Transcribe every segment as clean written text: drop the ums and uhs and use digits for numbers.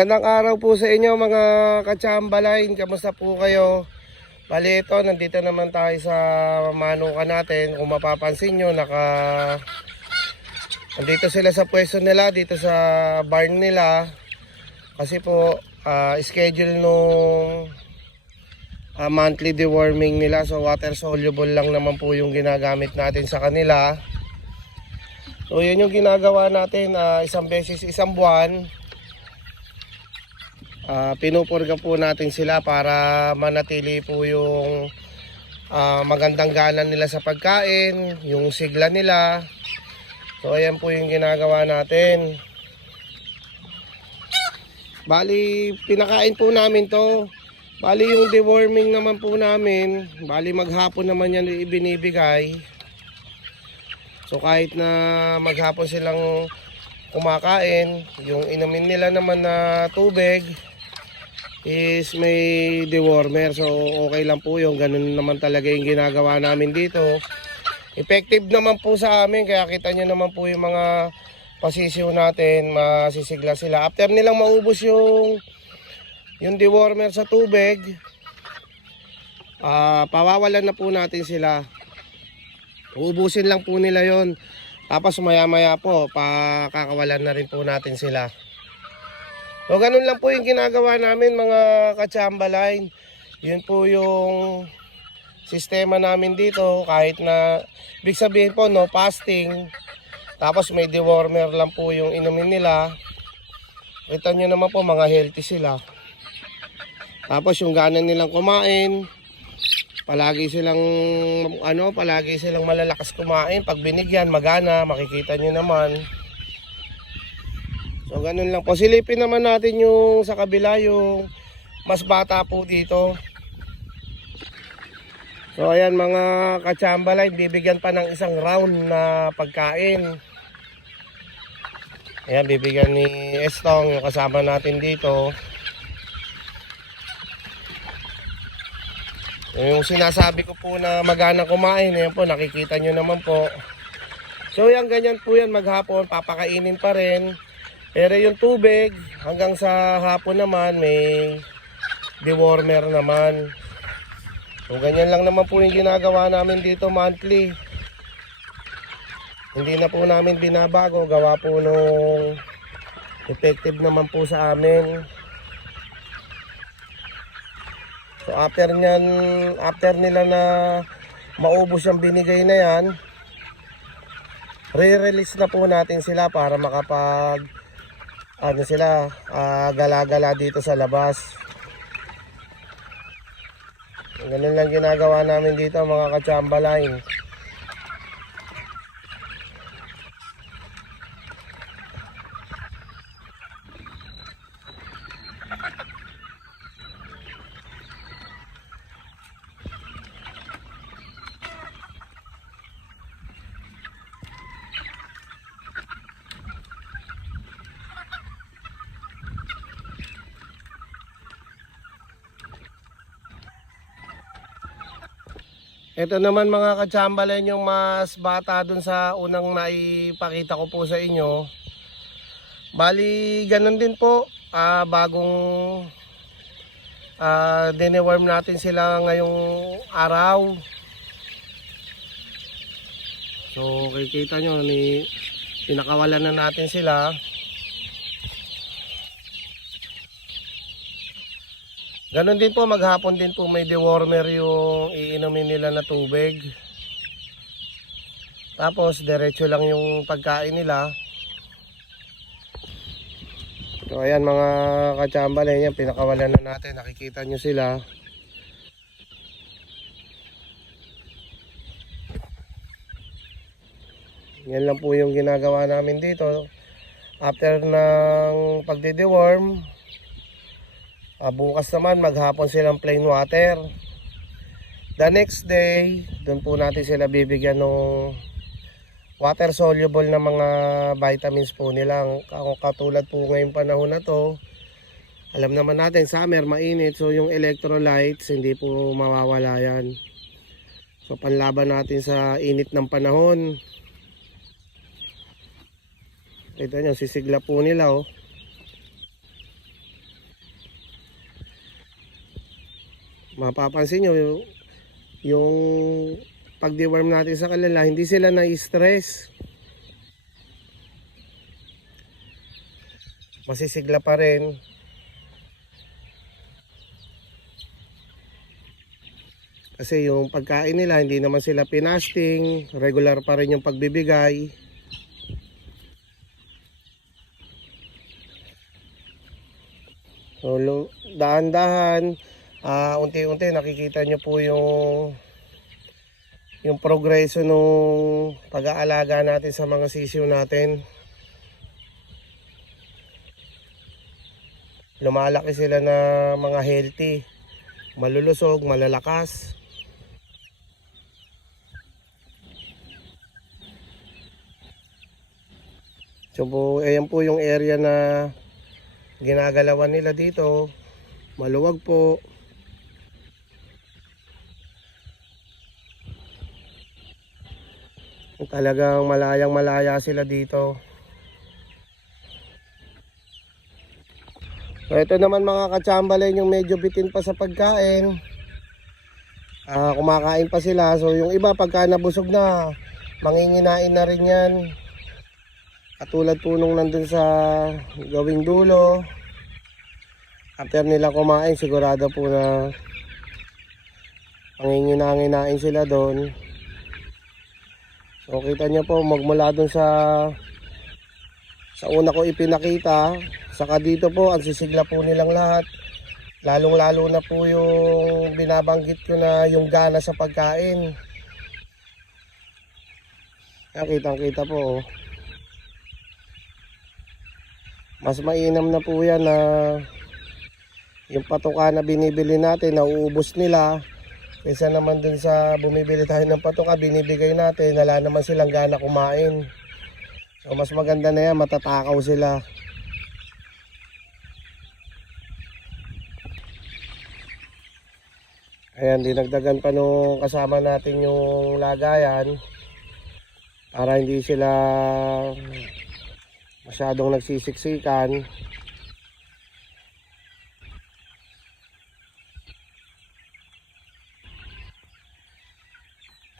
Magandang araw po sa inyo mga ka-Chamberlain. Kamusta po kayo? Bali ito, nandito naman tayo sa manukan natin. Kung mapapansin nyo, nandito sila sa pwesto nila, dito sa barn nila. Kasi po, schedule nung monthly deworming nila. So water soluble lang naman po yung ginagamit natin sa kanila. So yun yung ginagawa natin, isang beses isang buwan. Pinupurga po natin sila para manatili po yung magandang gana nila sa pagkain, yung sigla nila. So ayan po yung ginagawa natin. Bali pinakain po namin to. Bali yung deworming naman po namin, bali maghapon naman yan ibinibigay. So kahit na maghapon silang kumakain, yung inumin nila naman na tubig is may dewormer. So okay lang po yung ganun naman talaga yung ginagawa namin dito. Effective naman po sa amin, kaya kita nyo naman po yung mga pasisiw natin, masisigla sila. After nilang maubos yung dewormer sa tubig, pawawalan na po natin sila. Uubusin lang po nila yon. Tapos maya maya po pakakawalan na rin po natin sila. So ganun lang po yung ginagawa namin mga ka-Chamberlain. Yun po yung sistema namin dito, kahit na ibig sabihin po no fasting. Tapos may dewormer lang po yung inumin nila. Kita nyo naman po mga healthy sila. Tapos yung gana nilang kumain, palagi silang malalakas kumain. Pag binigyan magana, makikita nyo naman. So ganun lang po. Silipin naman natin yung sa kabila, yung mas bata po dito. So ayan mga ka-Chamberlain, bibigyan pa ng isang round na pagkain. Ayan, bibigyan ni Estong, yung kasama natin dito. Yung sinasabi ko po na magana kumain, ayan po, nakikita nyo naman po. So yan, ganyan po yan, maghapon papakainin pa rin. Pero yung tubig, hanggang sa hapon naman, may dewormer naman. So ganyan lang naman po yung ginagawa namin dito monthly. Hindi na po namin binabago, gawa po nung effective naman po sa amin. So after nila na maubos yung binigay na yan, re-release na po natin sila para makapag gala-gala dito sa labas. Ganun lang ginagawa namin dito mga ka-Chamberlain. Ito naman mga ka-Chamberlain, yung mas bata dun sa unang naipakita ko po sa inyo. Bali ganun din po, bagong dineworm natin sila ngayong araw. So kikita nyo, pinakawalan na natin sila. Ganon din po, maghapon din po may dewormer yung iinumin nila na tubig. Tapos diretso lang yung pagkain nila. So ayan mga ka-Chamberlain, yan pinakawalan na natin, nakikita nyo sila. Yan lang po yung ginagawa namin dito. After ng pagde-deworm, bukas naman maghapon silang plain water. The next day, doon po natin sila bibigyan ng water soluble na mga vitamins po nila. Katulad po ngayong panahon na to, alam naman natin summer mainit, so yung electrolytes hindi po mawawala yan. So panlaban natin sa init ng panahon. Ito nyo, sisigla po nila oh. Mapapansin nyo, yung pag-deworm natin sa kanila, hindi sila na-stress. Masisigla pa rin. Kasi yung pagkain nila, hindi naman sila pinasting, regular pa rin yung pagbibigay. So, dahan-dahan, unti-unti nakikita nyo po yung progreso nung pag-aalaga natin sa mga sisiw natin. Lumalaki sila na mga healthy, malulusog, malalakas. So po, ayan po yung area na ginagalawan nila dito. Maluwag po. Talagang malayang malaya sila dito. So ito naman mga katsambalay, yung medyo bitin pa sa pagkain. Kumakain pa sila. So yung iba pagka nabusog na, manginginain na rin yan. Katulad po nung nandun sa gawing dulo. After nila kumain, sigurado po na manginginain sila doon. So kita nyo po, magmula doon sa una ko ipinakita, saka dito po, ang sisigla po nilang lahat. Lalong lalo na po yung binabanggit ko na yung gana sa pagkain. Kitang kita po. Mas mainam na po yan na yung patuka na binibili natin, nauubos nila. Kaysa naman dun sa bumibili tayo ng patuka, binibigay natin, wala naman silang gana kumain. So mas maganda na yan, matatakaw sila. Ayan, dinagdagan pa nung kasama natin yung lagayan para hindi sila masyadong nagsisiksikan.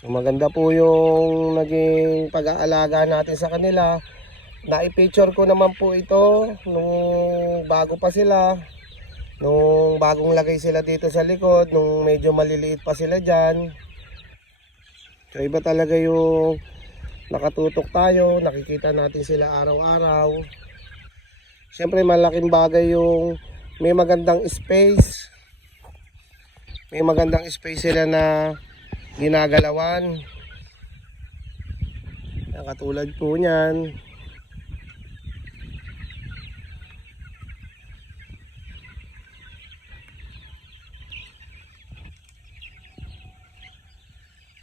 So maganda po yung naging pag-aalaga natin sa kanila. Na-i-picture ko naman po ito nung bago pa sila, nung bagong lagay sila dito sa likod, nung medyo maliliit pa sila dyan. So iba talaga yung nakatutok tayo, nakikita natin sila araw-araw. Siyempre malaking bagay yung may magandang space. May magandang space sila na ginagalawan. Katulad po niyan.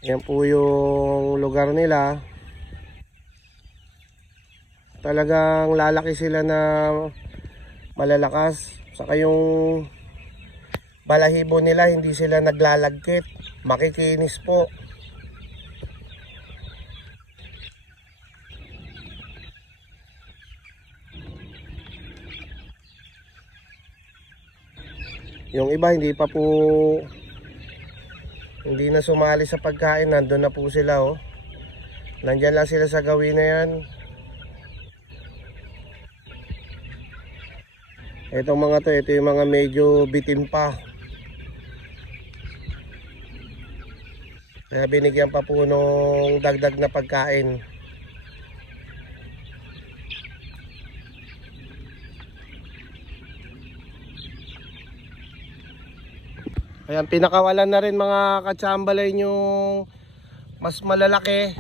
Yan po yung lugar nila. Talagang lalaki sila na malalakas. Saka yung balahibo nila, hindi sila naglalagkit. Makikinis po. Yung iba hindi pa po, hindi na sumali sa pagkain, nandun na po sila oh. Nandyan lang sila sa gawin na yan. Itong mga to, ito yung mga medyo bitin pa. Kaya binigyan pa po nung dagdag na pagkain. Ayan, pinakawalan na rin mga katsambalay yung mas malalaki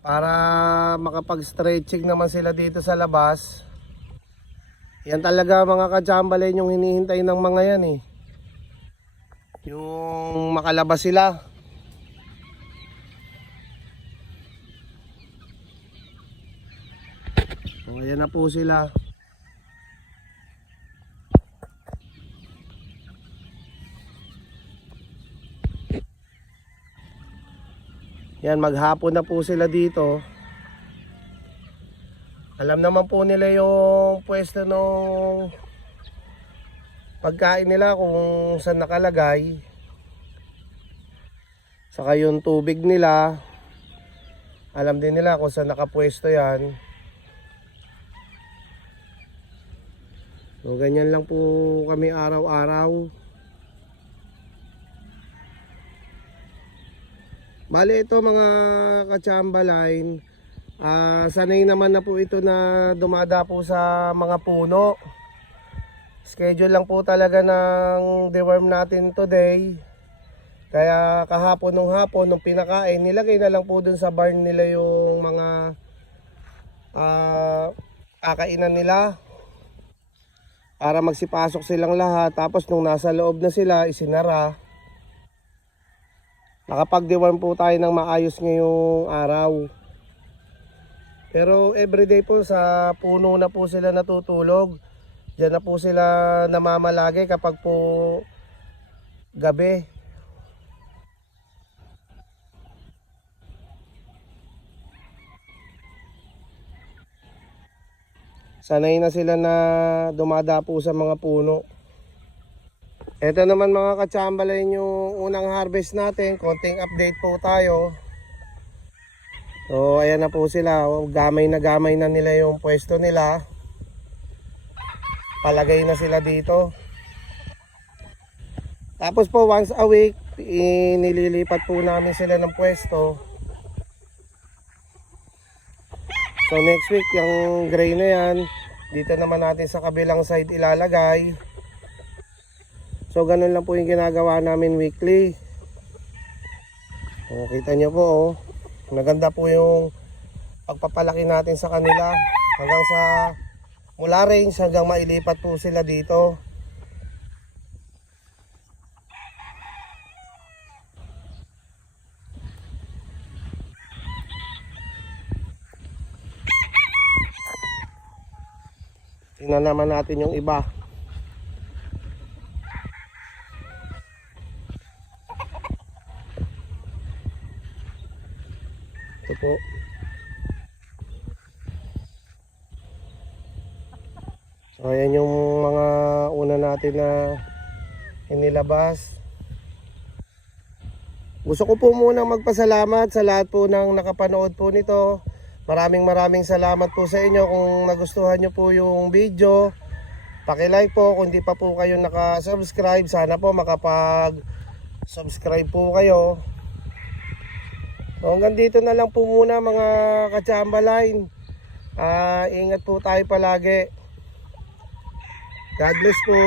para makapag-stretching naman sila dito sa labas. Yan talaga mga katsambalay yung hinihintay ng mga yan eh. Yung makalabas sila. So ayan na po sila. Yan, maghapon na po sila dito. Alam naman po nila yung pwesto nung pagkain nila kung saan nakalagay. Saka yung tubig nila, alam din nila kung saan nakapwesto yan. So ganyan lang po kami araw-araw. Bale ito mga ka-Chamberlain, sanay naman na po ito na dumadapo sa mga puno. Schedule lang po talaga ng deworm natin today. Kaya kahapon nung hapon, nung pinakain, nilagay na lang po dun sa barn nila yung mga kakainan nila. Para magsipasok silang lahat. Tapos nung nasa loob na sila, isinara. Nakapag-deworm po tayo ng maayos ngayong araw. Pero everyday po sa puno na po sila natutulog. Diyan na po sila namamalagi kapag po gabi. Sanay na sila na dumadapo sa mga puno. Ito naman mga ka-Chamberlain yung unang harvest natin. Konting update po tayo. So ayan na po sila. Gamay na nila yung pwesto nila. Palagay na sila dito. Tapos po once a week, nililipat po namin sila ng pwesto. So next week, yung gray na yan, dito naman natin sa kabilang side ilalagay. So ganun lang po yung ginagawa namin weekly. O, kita nyo po, oh. Maganda po yung pagpapalaki natin sa kanila. Hanggang sa mula range hanggang mailipat po sila dito. Tingnan naman natin yung iba. Ito po. So ayan yung mga una natin na inilabas. Gusto ko po muna magpasalamat sa lahat po ng nakapanood po nito. Maraming salamat po sa inyo. Kung nagustuhan nyo po yung video, paki-like po. Kung di pa po kayo naka-subscribe, sana po makapag-subscribe po kayo. So hanggang dito na lang po muna mga ka-Chamberlain. Ingat po tayo palagi. God bless po.